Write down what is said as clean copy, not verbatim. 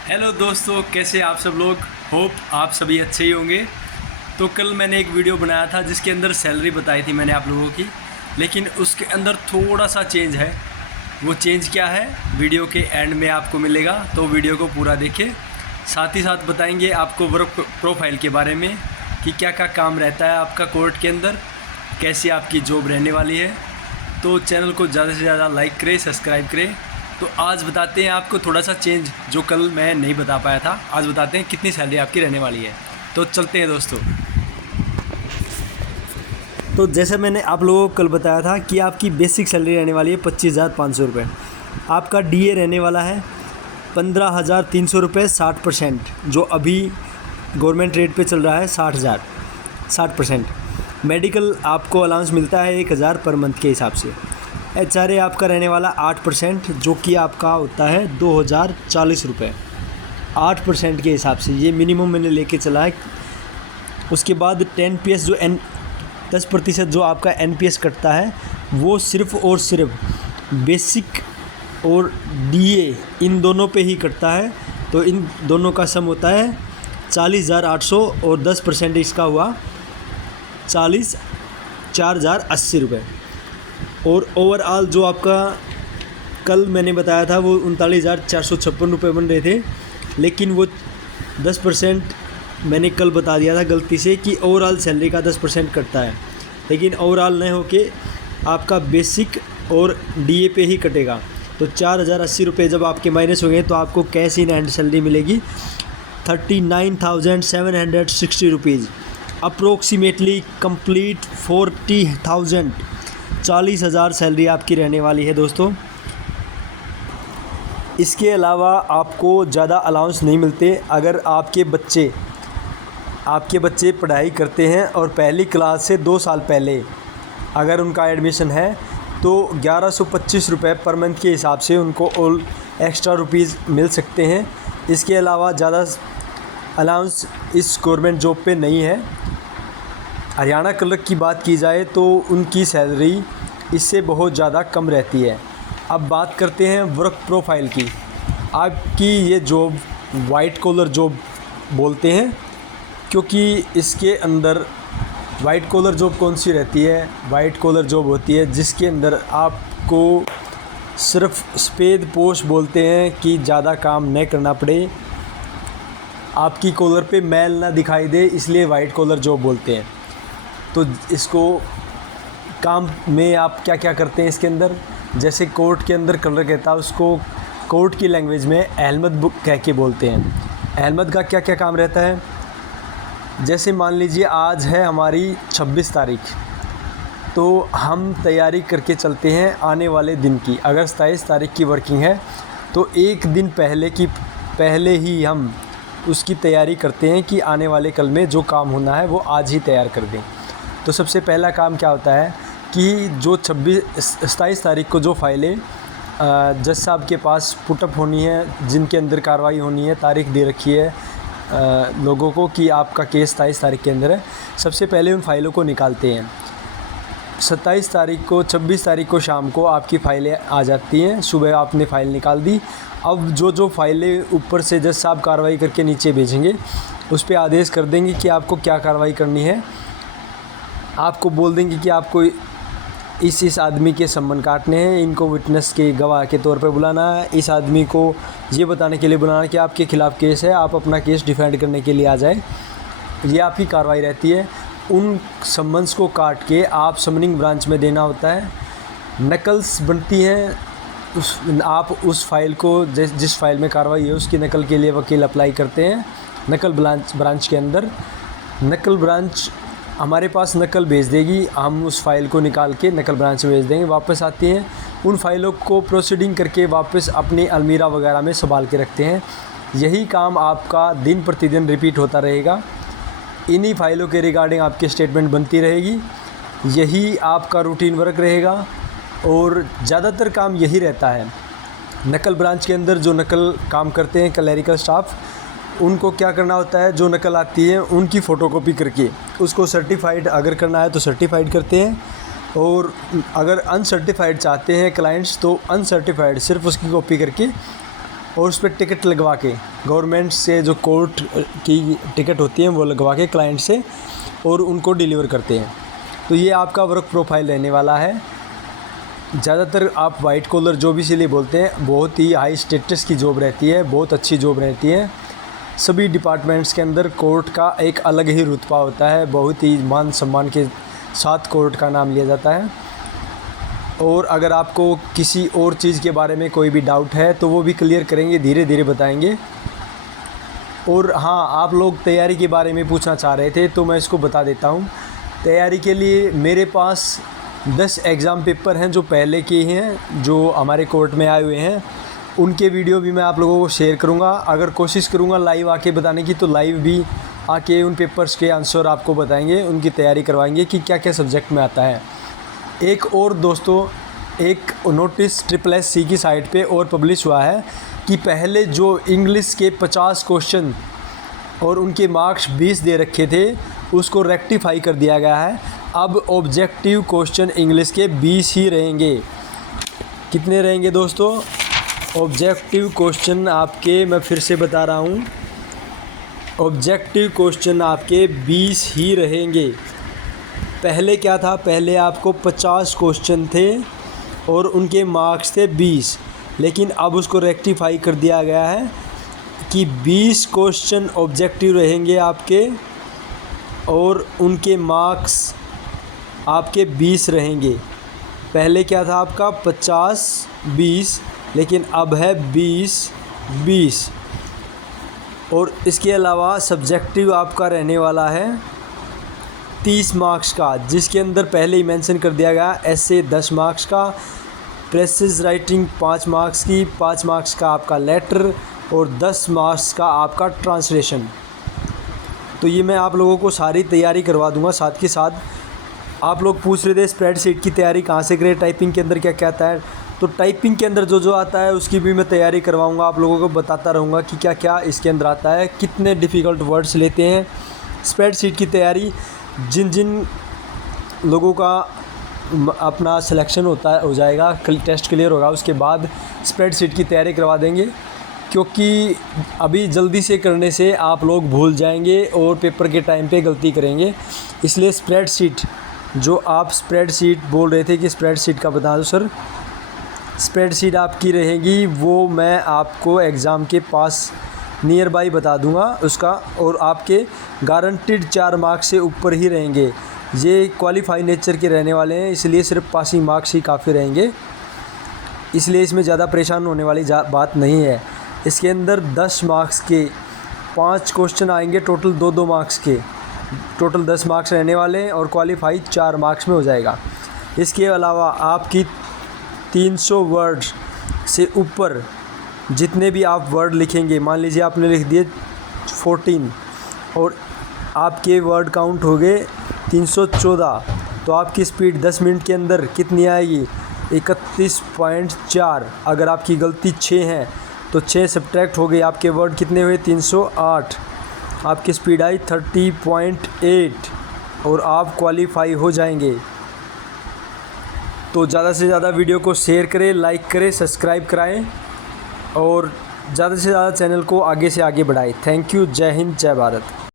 Hello दोस्तों, कैसे आप सब लोग। होप आप सभी अच्छे ही होंगे। तो कल मैंने एक वीडियो बनाया था जिसके अंदर सैलरी बताई थी मैंने आप लोगों की, लेकिन उसके अंदर थोड़ा सा चेंज है। वो चेंज क्या है वीडियो के एंड में आपको मिलेगा, तो वीडियो को पूरा देखें। साथ ही साथ बताएंगे आपको वर्क प्रोफाइल के बारे में कि क्या क्या काम रहता है आपका कोर्ट के अंदर, कैसी आपकी जॉब रहने वाली है। तो चैनल को ज़्यादा से ज़्यादा लाइक करें, सब्सक्राइब करें। तो आज बताते हैं आपको थोड़ा सा चेंज जो कल मैं नहीं बता पाया था। आज बताते हैं कितनी सैलरी आपकी रहने वाली है। तो चलते हैं दोस्तों। तो जैसे मैंने आप लोगों को कल बताया था कि आपकी बेसिक सैलरी रहने वाली है 25,500 रुपये। आपका डीए रहने वाला है 15,300 रुपये 60%, जो अभी गवर्नमेंट रेट पे चल रहा है 60%। मेडिकल आपको अलाउंस मिलता है 1,000 पर मंथ के हिसाब से। एचआरए आपका रहने वाला 8%, जो कि आपका होता है 2,040 रुपये 8% के हिसाब से। ये मिनिमम मैंने लेके चला है। उसके बाद 10% जो 10% जो आपका एनपीएस कटता है वो सिर्फ़ और सिर्फ बेसिक और डीए इन दोनों पे ही कटता है। तो इन दोनों का सम होता है 40,800 और 10% इसका हुआ 4,080 रुपये। और ओवरऑल जो आपका कल मैंने बताया था वो 39,456 रुपये बन रहे थे, लेकिन वो 10% मैंने कल बता दिया था गलती से कि ओवरऑल सैलरी का 10% कटता है, लेकिन ओवरऑल नहीं होके आपका बेसिक और डीए पे ही कटेगा। तो 4,080 रुपये जब आपके माइनस होंगे तो आपको कैश इन हैंड सैलरी मिलेगी 39,760 रुपीज़, अप्रोक्सीमेटली कंप्लीट 40,000 सैलरी आपकी रहने वाली है दोस्तों। इसके अलावा आपको ज़्यादा अलाउंस नहीं मिलते। अगर आपके बच्चे पढ़ाई करते हैं और पहली क्लास से 2 साल पहले अगर उनका एडमिशन है तो 1,125 रुपये पर मंथ के हिसाब से उनको ऑल एक्स्ट्रा रुपीज़ मिल सकते हैं। इसके अलावा ज़्यादा अलाउंस इस गवर्नमेंट जॉब पे नहीं है। हरियाणा क्लर्क की बात की जाए तो उनकी सैलरी इससे बहुत ज़्यादा कम रहती है। अब बात करते हैं वर्क प्रोफाइल की। आपकी ये जॉब वाइट कॉलर जॉब बोलते हैं, क्योंकि इसके अंदर वाइट कॉलर जॉब कौन सी रहती है। वाइट कॉलर जॉब होती है जिसके अंदर आपको सिर्फ सफ़ेद पोश बोलते हैं कि ज़्यादा काम नहीं करना पड़े, आपकी कॉलर पे मैल ना दिखाई दे, इसलिए वाइट कॉलर जॉब बोलते हैं। तो इसको काम में आप क्या क्या करते हैं इसके अंदर, जैसे कोर्ट के अंदर कलर कहता है उसको कोर्ट की लैंग्वेज में अहमद बुक कह के बोलते हैं। अहमद का क्या क्या काम रहता है, जैसे मान लीजिए आज है हमारी 26 तारीख, तो हम तैयारी करके चलते हैं आने वाले दिन की। अगर 27 तारीख की वर्किंग है तो एक दिन पहले ही हम उसकी तैयारी करते हैं कि आने वाले कल में जो काम होना है वो आज ही तैयार कर दें। तो सबसे पहला काम क्या होता है कि जो 27 तारीख को जो फाइलें जज साहब के पास पुटअप होनी है, जिनके अंदर कार्रवाई होनी है, तारीख दे रखी है लोगों को कि आपका केस 27 तारीख के अंदर है, सबसे पहले उन फाइलों को निकालते हैं। 27 तारीख को 26 तारीख को शाम को आपकी फ़ाइलें आ जाती हैं। सुबह आपने फ़ाइल निकाल दी। अब जो फ़ाइलें ऊपर से जज साहब कार्रवाई करके नीचे भेजेंगे उस पर आदेश कर देंगे कि आपको क्या कार्रवाई करनी है। आपको बोल देंगे कि आपको इस आदमी के सम्मन काटने हैं, इनको विटनेस के गवाह के तौर पर बुलाना है, इस आदमी को ये बताने के लिए बुलाना है कि आपके ख़िलाफ़ केस है, आप अपना केस डिफेंड करने के लिए आ जाए। ये आपकी कार्रवाई रहती है। उन सम्मन्स को काट के आप समनिंग ब्रांच में देना होता है। नकल्स बनती हैं आप उस फाइल को जिस फाइल में कार्रवाई है उसकी नकल के लिए वकील अप्लाई करते हैं नकल ब्रांच के अंदर। नकल ब्रांच हमारे पास नकल भेज देगी, हम उस फाइल को निकाल के नकल ब्रांच में भेज देंगे। वापस आती हैं, उन फाइलों को प्रोसीडिंग करके वापस अपनी अलमीरा वगैरह में संभाल के रखते हैं। यही काम आपका दिन प्रतिदिन रिपीट होता रहेगा। इन्हीं फाइलों के रिगार्डिंग आपकी स्टेटमेंट बनती रहेगी। यही आपका रूटीन वर्क रहेगा और ज़्यादातर काम यही रहता है। नकल ब्रांच के अंदर जो नकल काम करते हैं क्लरिकल स्टाफ, उनको क्या करना होता है, जो नकल आती है उनकी फ़ोटोकॉपी करके उसको सर्टिफाइड अगर करना है तो सर्टिफाइड करते हैं, और अगर अनसर्टिफाइड चाहते हैं क्लाइंट्स तो अनसर्टिफाइड सिर्फ उसकी कॉपी करके और उस पर टिकट लगवा के, गवर्नमेंट से जो कोर्ट की टिकट होती है वो लगवा के क्लाइंट से, और उनको डिलीवर करते हैं। तो ये आपका वर्क प्रोफाइल रहने वाला है। ज़्यादातर आप वाइट कॉलर जॉब इसीलिए बोलते हैं, बहुत ही हाई स्टेटस की जॉब रहती है, बहुत अच्छी जॉब रहती है। सभी डिपार्टमेंट्स के अंदर कोर्ट का एक अलग ही रुतबा होता है, बहुत ही मान सम्मान के साथ कोर्ट का नाम लिया जाता है। और अगर आपको किसी और चीज़ के बारे में कोई भी डाउट है तो वो भी क्लियर करेंगे, धीरे धीरे बताएंगे। और हाँ, आप लोग तैयारी के बारे में पूछना चाह रहे थे तो मैं इसको बता देता हूँ। तैयारी के लिए मेरे पास 10 एग्ज़ाम पेपर हैं जो पहले के हैं, जो हमारे कोर्ट में आए हुए हैं। उनके वीडियो भी मैं आप लोगों को शेयर करूंगा। अगर कोशिश करूंगा लाइव आके बताने की, तो लाइव भी आके उन पेपर्स के आंसर आपको बताएंगे, उनकी तैयारी करवाएंगे कि क्या क्या सब्जेक्ट में आता है। एक और दोस्तों, एक नोटिस SSSC की साइट पे और पब्लिश हुआ है कि पहले जो इंग्लिश के 50 क्वेश्चन और उनके मार्क्स 20 दे रखे थे, उसको रेक्टिफाई कर दिया गया है। अब ऑब्जेक्टिव क्वेश्चन इंग्लिश के 20 ही रहेंगे। कितने रहेंगे दोस्तों? ऑब्जेक्टिव क्वेश्चन आपके, मैं फिर से बता रहा हूँ, ऑब्जेक्टिव क्वेश्चन आपके 20 ही रहेंगे। पहले क्या था? पहले आपको 50 क्वेश्चन थे और उनके मार्क्स थे 20, लेकिन अब उसको रेक्टिफाई कर दिया गया है कि 20 क्वेश्चन ऑब्जेक्टिव रहेंगे आपके और उनके मार्क्स आपके 20 रहेंगे। पहले क्या था आपका? 50-20, लेकिन अब है 20-20। और इसके अलावा सब्जेक्टिव आपका रहने वाला है 30 मार्क्स का, जिसके अंदर पहले ही मेंशन कर दिया गया ऐसे 10 मार्क्स का, प्रेसिज राइटिंग 5 मार्क्स की, 5 मार्क्स का आपका लेटर और 10 मार्क्स का आपका ट्रांसलेशन। तो ये मैं आप लोगों को सारी तैयारी करवा दूंगा। साथ के साथ आप लोग पूछ रहे थे स्प्रेडशीट की तैयारी कहाँ से करें, टाइपिंग के अंदर क्या क्या आता है। तो टाइपिंग के अंदर जो जो आता है उसकी भी मैं तैयारी करवाऊंगा, आप लोगों को बताता रहूँगा कि क्या क्या इसके अंदर आता है, कितने डिफ़िकल्ट वर्ड्स लेते हैं। स्प्रेडशीट की तैयारी जिन जिन लोगों का अपना सिलेक्शन हो जाएगा, टेस्ट क्लियर होगा, उसके बाद स्प्रेडशीट की तैयारी करवा देंगे। क्योंकि अभी जल्दी से करने से आप लोग भूल जाएंगे और पेपर के टाइम पे गलती करेंगे। इसलिए स्प्रेडशीट, जो आप स्प्रेडशीट बोल रहे थे कि स्प्रेडशीट का बता दो सर, स्प्रेडशीट आपकी रहेगी, वो मैं आपको एग्ज़ाम के पास नियर बाई बता दूंगा उसका। और आपके गारंटीड 4 मार्क्स से ऊपर ही रहेंगे। ये क्वालिफाई नेचर के रहने वाले हैं, इसलिए सिर्फ पासिंग मार्क्स ही काफ़ी रहेंगे, इसलिए इसमें ज़्यादा परेशान होने वाली बात नहीं है। इसके अंदर 10 मार्क्स के 5 क्वेश्चन आएंगे, टोटल 2-2 मार्क्स के, टोटल 10 मार्क्स रहने वाले हैं और क्वालिफाई 4 मार्क्स में हो जाएगा। इसके अलावा आपकी 300 वर्ड से ऊपर जितने भी आप वर्ड लिखेंगे, मान लीजिए आपने लिख दिए 14 और आपके वर्ड काउंट हो गए 314, तो आपकी स्पीड 10 मिनट के अंदर कितनी आएगी? 31.4। अगर आपकी गलती 6 है तो 6 सब्ट्रैक्ट हो गए, आपके वर्ड कितने हुए? 308। आपकी स्पीड आई 30.8 और आप क्वालिफाई हो जाएंगे। तो ज़्यादा से ज़्यादा वीडियो को शेयर करें, लाइक करें, सब्सक्राइब कराएं और ज़्यादा से ज़्यादा चैनल को आगे से आगे बढ़ाएं। Thank you. जय हिंद, जय भारत।